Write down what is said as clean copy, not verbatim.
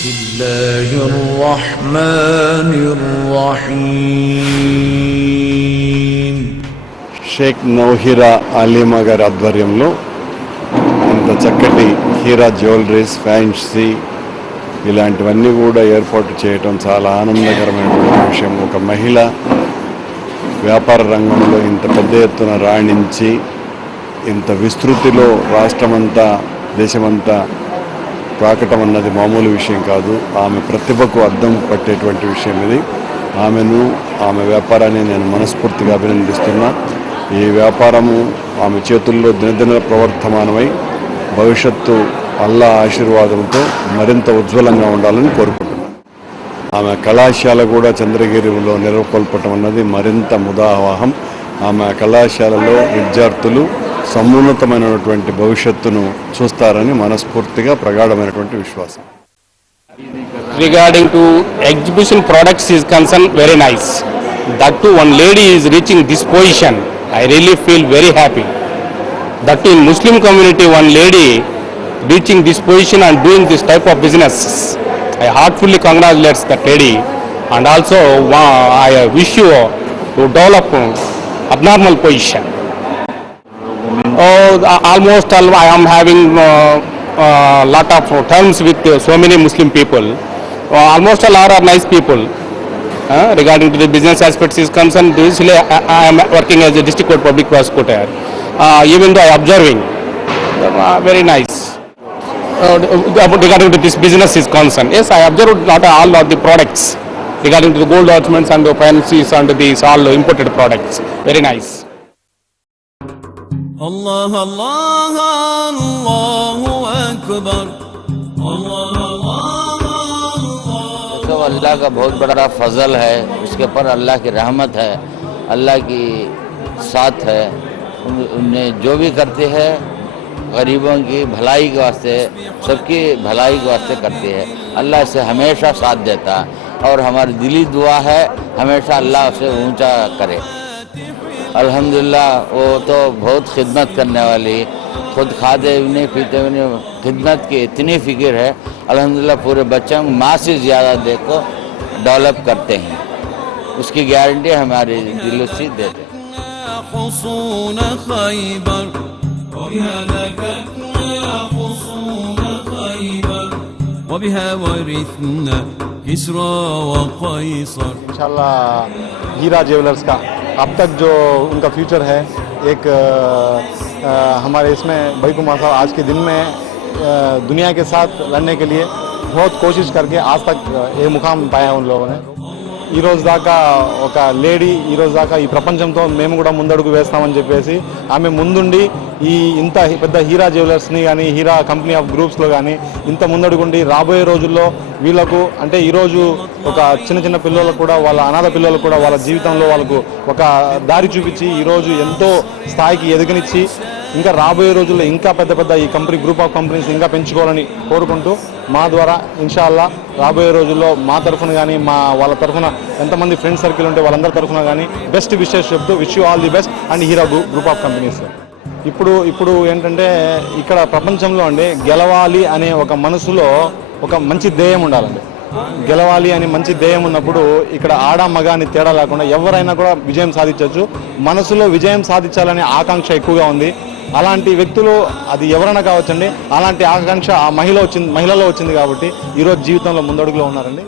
బిస్మిల్లాహిర్ రహ్మానిర్ రహీం. షేక్ నౌహీరా అలీమా గారి ఆధ్వర్యంలో ఇంత చక్కటి హీరా జ్యువెలరీస్, ఫ్యాన్సీ ఇలాంటివన్నీ కూడా ఏర్పాటు చేయటం చాలా ఆనందకరమైనటువంటి విషయం. ఒక మహిళ వ్యాపార రంగంలో ఇంత పెద్ద ఎత్తున రాణించి ఇంత విస్తృతిలో రాష్ట్రమంతా, దేశమంతా తాకటం అన్నది మామూలు విషయం కాదు. ఆమె ప్రతిభకు అద్దం పట్టేటువంటి విషయం ఇది. ఆమెను, ఆమె వ్యాపారాన్ని నేను మనస్ఫూర్తిగా అభినందిస్తున్నా. ఈ వ్యాపారము ఆమె చేతుల్లో దినదిన ప్రవర్తమానమై భవిష్యత్తు అల్లా ఆశీర్వాదంతో మరింత ఉజ్వలంగా ఉండాలని కోరుకుంటున్నాను. ఆమె కళాశాల కూడా చంద్రగిరిలో నెలకొల్పటం అన్నది మరింత ముదావహం. ఆమె కళాశాలలో విద్యార్థులు సమున్నతమైనటువంటి భవిష్యత్తును చూస్తారని మనస్ఫూర్తిగా ప్రగాఢమైనటువంటి విశ్వాసం. Regarding to exhibition products is concerned, very nice. That too, one lady is reaching this position. I really feel very happy. That too, in Muslim community, one lady reaching this position and doing this type of business. I heartfully congratulate that lady, and also I wish you to develop abnormal position. Almost I am having lot of terms with so many Muslim people. Almost all are nice people. Regarding to the business aspects is concerned, usually I am working as a district court public prosecutor. Even though I observing, very nice. Regarding to this business is concerned, yes, I observed not all of the products. Regarding to the gold ornaments and the fancies and these all imported products, very nice. Allah Allah Allahu Akbar. Allah Allah तो अल्लाह का बहुत बड़ा फजल है, उसके ऊपर अल्लाह की रहमत है, अल्लाह की साथ है. उन्हें जो भी करते हैं गरीबों की भलाई के वास्ते, सबकी भलाई के वास्ते करते हैं. अल्लाह से हमेशा साथ देता है और हमारी दिली दुआ है हमेशा अल्लाह उसे ऊंचा करे. अल्हम्दुलिल्लाह वो तो बहुत खिदमत करने वाली, खुद खाते भी पीते भी खिदमत की इतनी फिक्र है. अल्हम्दुलिल्लाह पूरे बच्चों को माँ से ज़्यादा देखो डेवलप करते हैं, उसकी गारंटी हमारी दिलों से देते हैं. इंशाल्लाह हीरा ज्वेलर्स का अब तक जो उनका फ्यूचर है, एक हमारे इसमें भाई कुमार साहब आज के दिन में दुनिया के साथ लड़ने के लिए बहुत कोशिश करके आज तक ये मुकाम पाया उन लोगों ने. ఈ రోజు దాకా ఒక లేడీ ఈ రోజు దాకా ఈ ప్రపంచంతో మేము కూడా ముందడుగు వేస్తామని చెప్పేసి ఆమె ముందుండి ఈ ఇంత పెద్ద హీరా జ్యువెలర్స్ని కానీ హీరా కంపెనీ ఆఫ్ గ్రూప్స్లో కానీ ఇంత ముందడుగుండి రాబోయే రోజుల్లో వీళ్ళకు అంటే ఈరోజు ఒక చిన్న చిన్న పిల్లలకు కూడా, వాళ్ళ అనాథ పిల్లలకు కూడా వాళ్ళ జీవితంలో వాళ్ళకు ఒక దారి చూపించి ఈరోజు ఎంతో స్థాయికి ఎదగనిచ్చి ఇంకా రాబోయే రోజుల్లో ఇంకా పెద్ద పెద్ద ఈ కంపెనీ గ్రూప్ ఆఫ్ కంపెనీస్ ఇంకా పెంచుకోవాలని కోరుకుంటూ మా ద్వారా ఇన్షాల్లా రాబోయే రోజుల్లో మా తరఫున కానీ వాళ్ళ తరఫున ఎంతమంది ఫ్రెండ్ సర్కిల్ ఉంటే వాళ్ళందరి తరఫున కానీ బెస్ట్ విషెస్ చెప్తూ wish you all the best and Heera group of companies. ఇప్పుడు ఏంటంటే ఇక్కడ ప్రపంచంలో అండి గెలవాలి అనే ఒక మనసులో ఒక మంచి ధ్యేయం ఉండాలండి. గెలవాలి అని మంచి ధ్యేయం ఉన్నప్పుడు ఇక్కడ ఆడ మగ అని తేడా లేకుండా ఎవరైనా కూడా విజయం సాధించవచ్చు. మనసులో విజయం సాధించాలనే ఆకాంక్ష ఎక్కువగా ఉంది. అలాంటి వ్యక్తులు అది ఎవరైనా కావచ్చండి, అలాంటి ఆకాంక్ష ఆ మహిళలో వచ్చింది కాబట్టి ఈరోజు జీవితంలో ముందడుగులో ఉన్నారండి.